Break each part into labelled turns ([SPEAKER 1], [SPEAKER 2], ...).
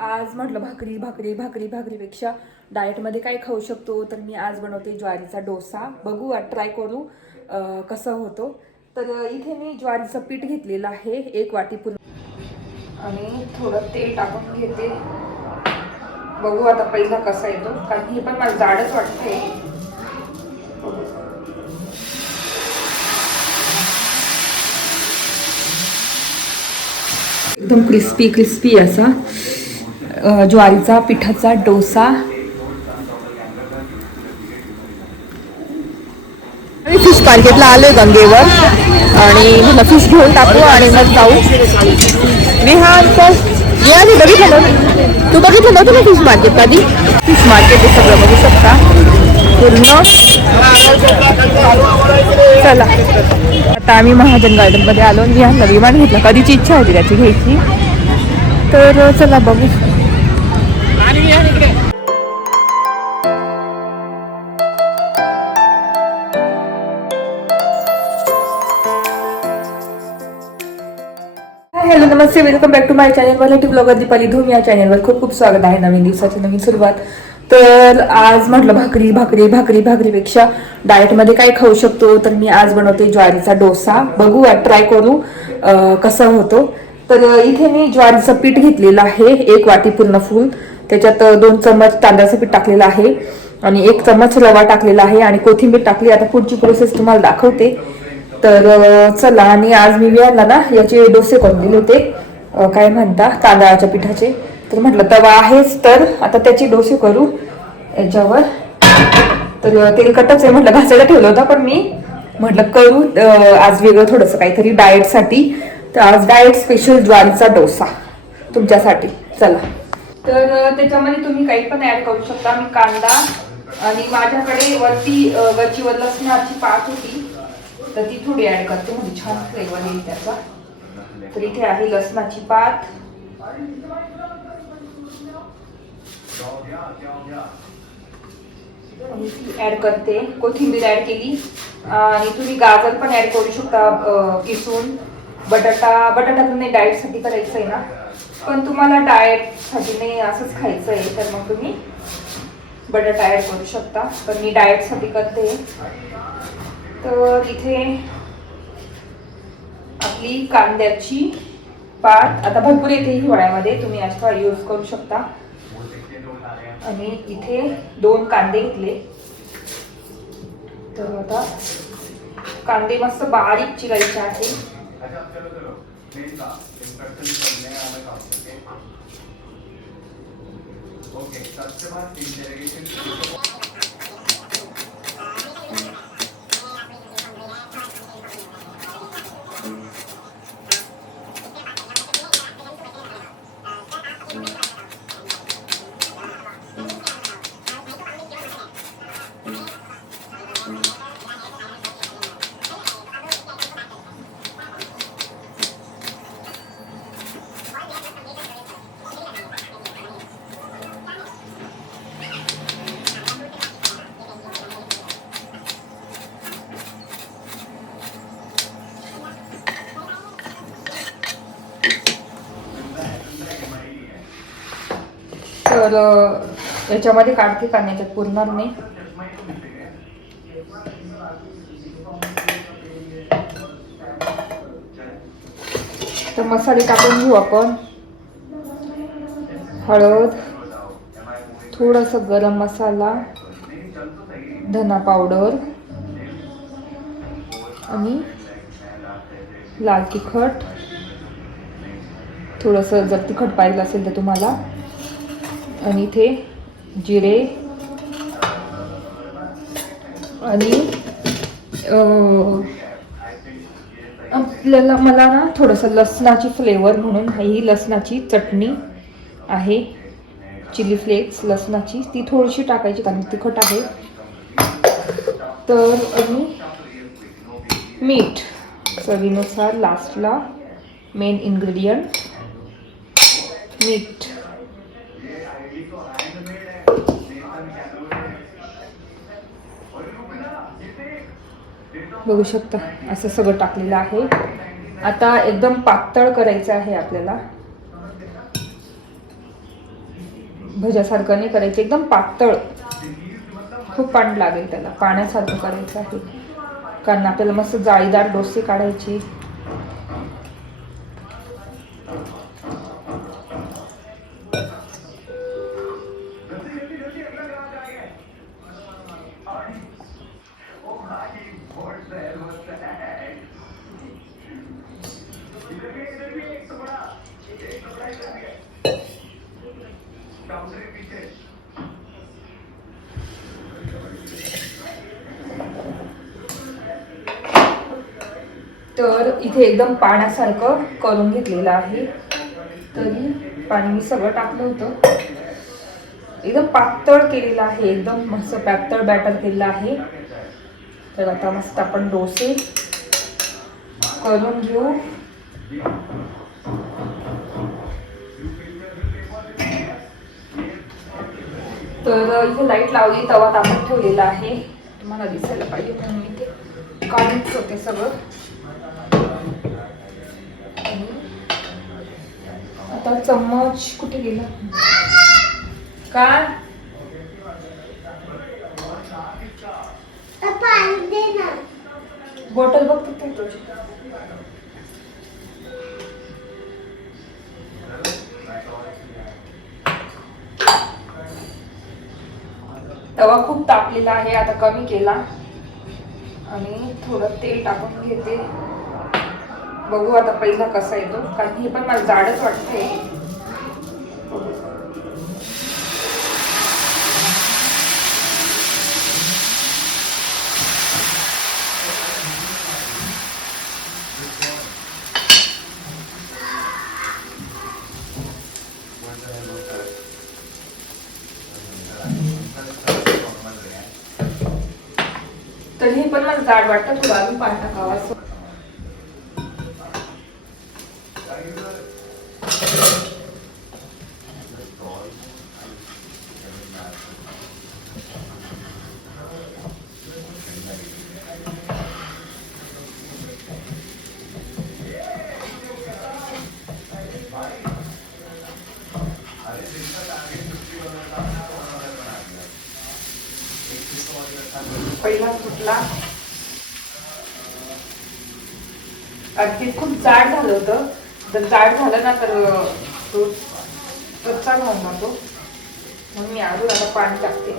[SPEAKER 1] आज म्हटलं भाकरी भाकरी भाकरी भाकरीपेक्षा डाएटमध्ये काय खाऊ शकतो? तर मी आज बनवते ज्वारीचा डोसा. बघू ट्राय करू कसं होतो. तर इथे मी ज्वारीचं पीठ घेतलेलं आहे एक वाटी पूर्ण आणि थोडं तेल टाकून घेते. बघू आता पहिला कसा येतो कारण हे पण मला जाडच वाटते एकदम क्रिस्पी क्रिस्पी असा. ज्वारीचा पिठाचा डोसा.
[SPEAKER 2] फिश मार्केटला आलोय गंगेवर. आणि म्हटलं फिश घेऊन टाकू आणि मग जाऊ. विहान तर विहान बघितलं नव्हतं तू बघितलं नव्हतं ना फिश मार्केट कधी? फिश मार्केट हे सगळं बघू शकता. पूर्ण. चला. आता आम्ही महाजन गार्डनमध्ये आलो. आणि विहानला विमान घेतलं. कधीची इच्छा होती त्याची घ्यायची. तर चला बघू.
[SPEAKER 1] नमस्ते welcome back to my channel Marathi blogger Deepali Dhoom या चॅनलवर खूप खूप स्वागत आहे नवीन दिवसाची नवीन सुरुवात. तर आज म्हटलं भाकरी भाकरी भाकरी भाकरीपेक्षा डाएटमध्ये काय खाऊ शकतो? तर मी आज बनवते ज्वारीचा डोसा. बघू ट्राय करू कसा होतो. तर इथे मी ज्वारीचं पीठ घेतलेलं आहे एक वाटी पूर्ण फुल. त्याच्यात दोन चम्मच तांदळाचं पीठ टाकलेलं आहे आणि एक चम्मच रवा टाकलेला आहे आणि कोथिंबीर टाकली. आता पुढची प्रोसेस तुम्हाला दाखवते. तर चला आणि आज मी विहारला ना याचे डोसे करून दिले होते. काय म्हणता तांदळाच्या पिठाचे. तर म्हटलं तवा आहेच तर आता त्याचे डोसे करू. याच्यावर. तर तेलकटच आहे म्हटलं घासायला ठेवलं होतं पण मी. म्हटलं करू आज वेगळं थोडंसं काहीतरी डाएटसाठी. तर आज डाएट स्पेशल ज्वारीचा डोसा तुमच्यासाठी. चला. तर त्याच्यामध्ये तुम्ही काही पण ऍड करू शकता. मी कांदा आणि माझ्याकडे वरती अ, वरची वर लसणाची पात होती. तर ती थोडी ऍड करते म्हणजे छान फ्लेवर येईल त्याचा. तर इथे आहे लसणाची पात. ॲड ऍड करते. कोथिंबीर ऍड केली. आणि तुम्ही गाजर पण ऍड करू शकता किसून. बटाटा बटाटा तुम्ही डाएटसाठी करायचं आहे ना. पण तुम्हाला डाएटसाठी नाही असंच खायचं आहे तर मग तुम्ही बटाटा ऍड करू शकता. पण मी डाएटसाठी करते. तर इथे आपली कांद्याची पात आता भरपूर येते हिवाळ्यामध्ये तुम्ही असा यूज करू शकता. आणि इथे दोन कांदे घेतले. तर आता कांदे मस्त बारीक चिरायचे आहे. तर याच्यामध्ये काढते कांद्याच्यात पुरणार नाही. तर मसाले टाकून घेऊ आपण. हळद थोडंसं गरम मसाला धना पावडर आणि लाल तिखट. थोडंसं जर तिखट पाहिजे असेल तर तुम्हाला आणि इथे जिरे आणि आपल्याला मला ना थोडंसं लसणाची फ्लेवर म्हणून ही लसणाची चटणी आहे. चिली फ्लेक्स लसणाची ती थोडीशी टाकायची कारण तिखट आहे. तर आणि मीठ चवीनुसार लास्टला मेन इन्ग्रेडियंट मीठ. बघू शकता असं सगळं टाकलेलं आहे. आता एकदम पातळ करायचं आहे आपल्याला. भज्यासारखं नाही करायचं एकदम पातळ. खूप पाणी लागेल त्याला पाण्यासारखं करायचं आहे. कारण आपल्याला मस्त जाळीदार डोसे काढायचे तर इथे एकदम पाण्यासारखं करून घेतलेलं आहे. तरी पाणी मी सगळं टाकलं होतं. एकदम पातळ केलेलं आहे. एकदम मस्त पातळ बॅटर केलेलं आहे. तर आता मस्त आपण डोसे करून घेऊ. तर इथे लाइट लावली तवा तापत ठेवलेला आहे. तुम्हाला दिसायला पाहिजे म्हणून मी ते काढून होते सगळं. आता चम्मच कुठे गेला? काय? बॉटल बघ तिथे. तुझी. तवा खूप तापलेला आहे आता कमी केला. आणि थोडं तेल टाकून घेते. बघू आता पहिला कसा येतो. कारण हे पण मला जाडच वाटते तर हे पण मला जाड वाटतं. थोडं अजून पाणी टाकावं असं पहिला फुटला अगदी खूप जाड झालं होतं. जर जाड झालं ना तर तो कच्चा घालून जातो. म्हणून मी अजून आता पाणी टाकते.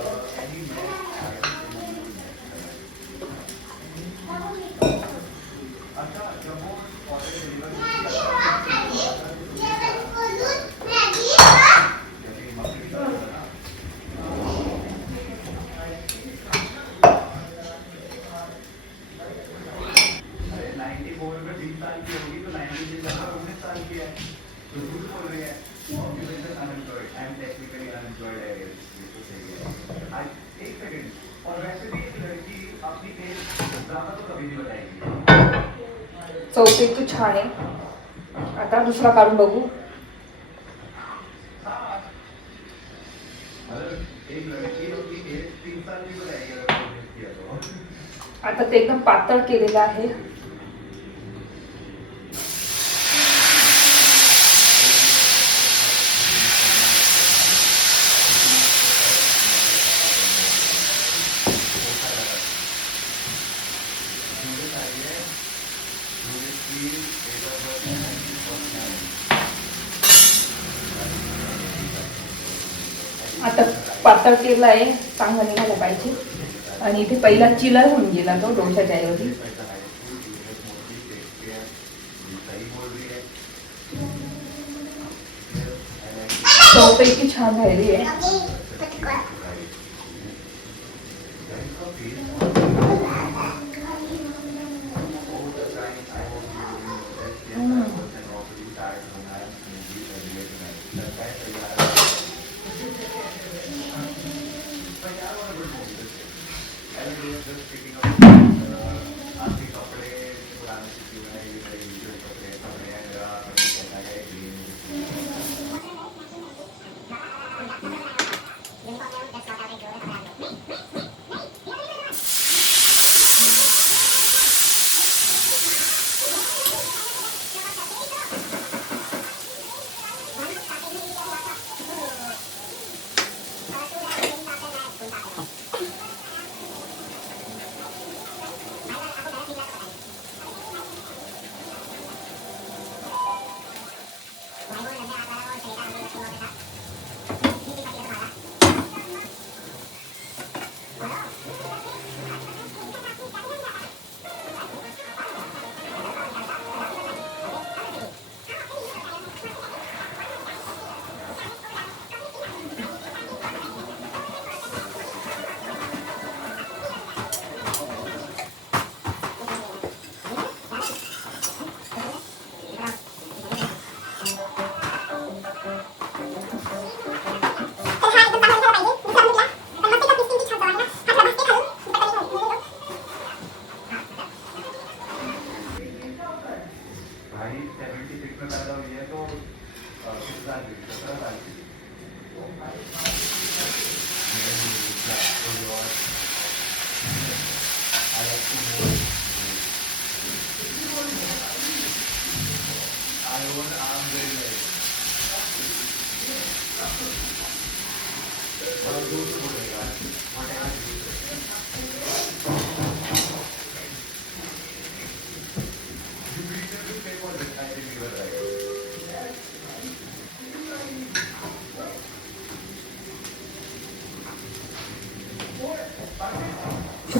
[SPEAKER 1] चौथे तू छान आहे. आता दुसरा काढून बघू. आता ते एकदम पातळ केलेलं आहे आता पातळ केला आहे चांगला निघाला पाहिजे. आणि इथे पहिला चिलर होऊन गेला तो डोशाच्या ऐवजी. चौपैकी छान राहिली आहे.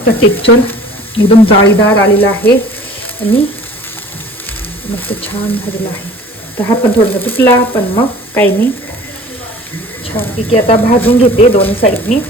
[SPEAKER 1] त्याचा टेक्चर एकदम जाळीदार आलेला आहे. आणि मस्त छान झालेला आहे. तर हा पण थोडासा तुटला पण मग काही नाही. छानपैकी आता भाजून घेते दोन्ही साईडनी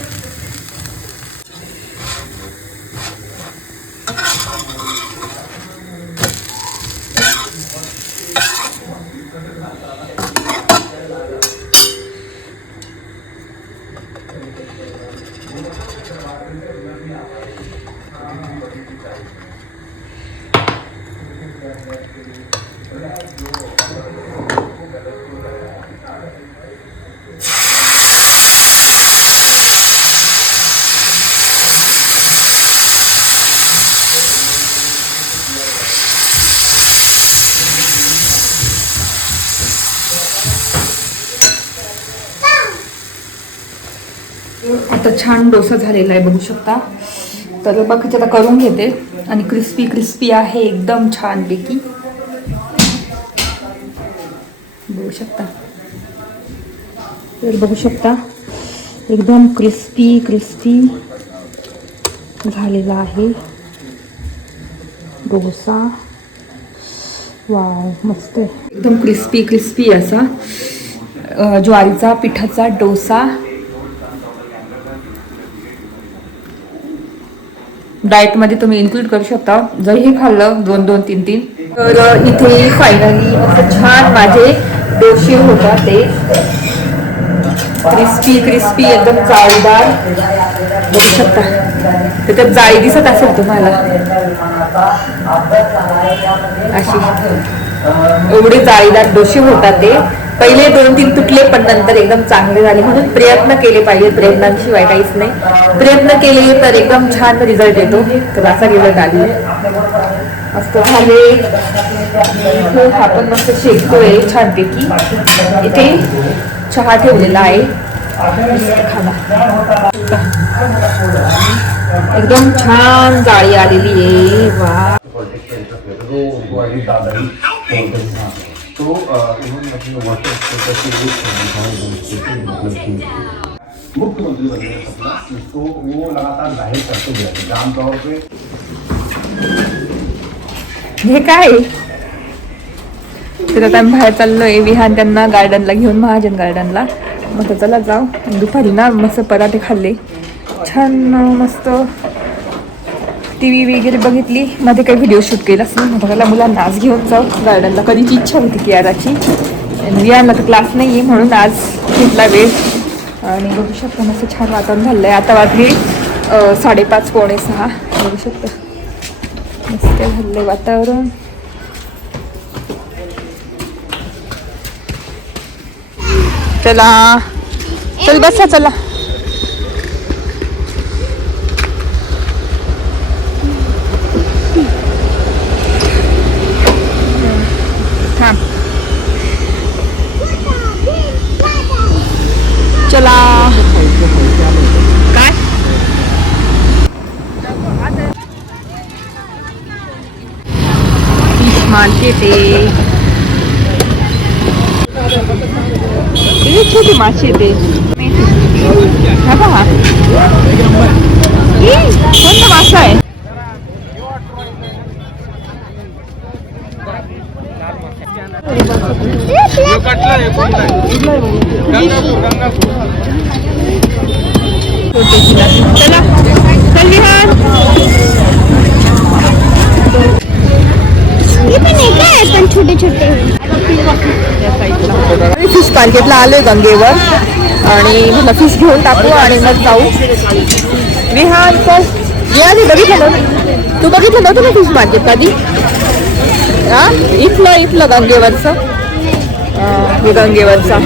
[SPEAKER 1] आता छान डोसा झालेला आहे बघू शकता. तर बाकीचे आता करून घेते. आणि क्रिस्पी क्रिस्पी आहे एकदम छानपैकी. बघू शकता. तर बघू शकता एकदम क्रिस्पी क्रिस्पी झालेला आहे डोसा. वाव मस्त आहे. एकदम क्रिस्पी क्रिस्पी असा ज्वारीचा पिठाचा डोसा. डाएटमध्ये तुम्ही इन्क्लूड करू शकता. जर हे खाल्लं दोन दोन तीन तीन. तर इथे फायनली असं छान माझे डोसे होता ते. क्रिस्पी क्रिस्पी एकदम जाळीदार. बघू शकता. त्याच्यात जाळी दिसत असेल तुम्हाला. अशी. एवढे जाळीदार दोषी होतात ते. पहिले दोन तीन तुटले पण नंतर एकदम चांगले झाले. म्हणून प्रयत्न केले पाहिजे. प्रयत्नांशिवाय काहीच नाही. प्रयत्न केले तर एकदम छान रिझल्ट येतो. तर असा रिझल्ट आली. असं झाले. इथे हा पण मस्त शेकतोय छानपैकी. इथे चहा ठेवलेला आहे. खाला एकदम छान जाळी आलेली आहे. वा.
[SPEAKER 3] तो उन्होंने अपने वर्षों मुख्यमंत्री बनने का सपना इसको वो लगातार जाहिर करते गए थे आमतौर पे.
[SPEAKER 1] हे काय? तर आता आम्ही बाहेर चाललोय विहान त्यांना गार्डनला घेऊन महाजन गार्डनला मग चला जाऊ. दुपारी ना मस्त पराठे खाल्ले. छान मस्त. टी व्ही वगैरे बघितली मध्ये काही व्हिडिओ शूट केला असेल मग मुलांना आज घेऊन जाऊ. गार्डनला कधीची इच्छा होती की याराची आणि विहानला तर क्लास नाही आहे म्हणून आज घेतला वेळ. आणि बघू शकता मस्त छान वातावरण झालं आहे आता वाजली साडेपाच पावणे सहा. बघू शकता. मस्त झालंय वातावरण. चला. चल बसा चला. चला काय फिश मार्केट आहे किती छोटी माशी आहे ते हा पहा ई, कोणता मासा आहे चला. चल
[SPEAKER 4] पण छोटे छोटे
[SPEAKER 2] फिश मार्केटला आलोय गंगेवर आणि मला फिश घेऊन टाकू आणि मग जाऊ. विहान तर विहान हे बघितलं तू बघितलं नव्हतं ना फिश मार्केट कधी? हा? इथलं इथलं गंगेवरचं. गंगेवरचा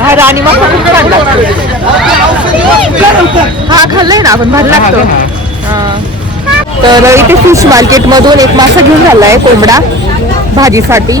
[SPEAKER 2] हा राणी मग खूप छान लागतो हा खाल्लाय
[SPEAKER 1] ना आपण भरला लागतो. तर इथे फिश मार्केट मधून एक मासा घेऊन झालाय कोंबडा भाजीसाठी.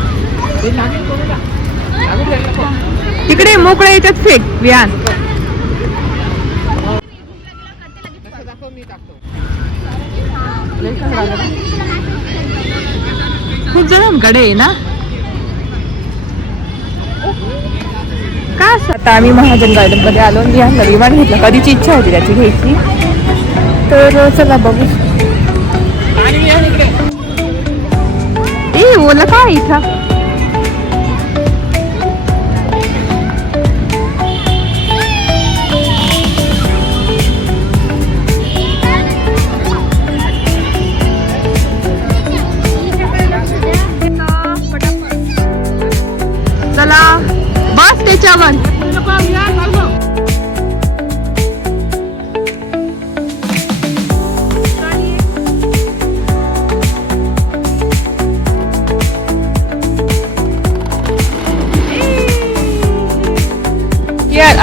[SPEAKER 1] तिकडे मोकळ्या याच्यात फेक विहान खूप जणांकडे ना? का आता आम्ही महाजन गार्डनमध्ये आलो विहानला विमान घेतलं. कधीची इच्छा होती त्याची घ्यायची. तर चला बघू. ए ओला काय इथं?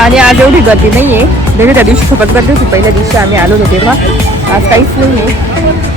[SPEAKER 1] आणि आज एवढी गर्दी नाही आहे म्हणजे त्या दिवशी खूपच गर्दी होती. पहिल्या दिवशी आम्ही आलो होतो तेव्हा. आज काहीच नाही आहे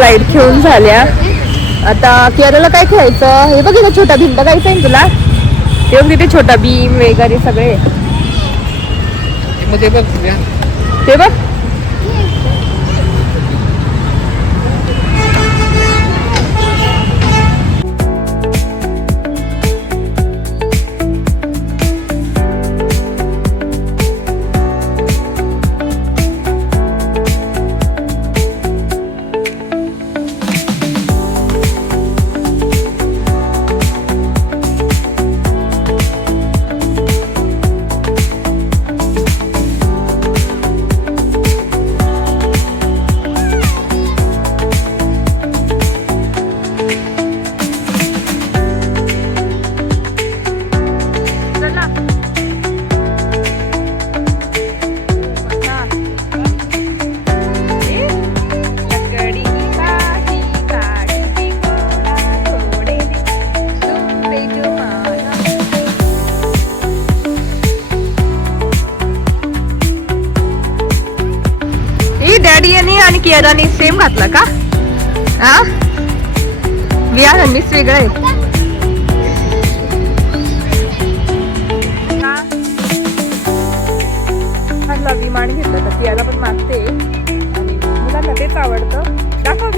[SPEAKER 5] राईड
[SPEAKER 1] खेळून झाल्या. आता केरळला काय खेळायचं? हे बघ इथं छोटा भिंत कायचं आहे तुला? ते बघ तिथे छोटा भीम वगैरे सगळे. ते बघ. यांनी सेम घातला का? हा? विहार यांनीच वेगळं आहे. विमान घेतलं तर याला पण मागते. आणि मुलांना तेच आवडतं. दाखव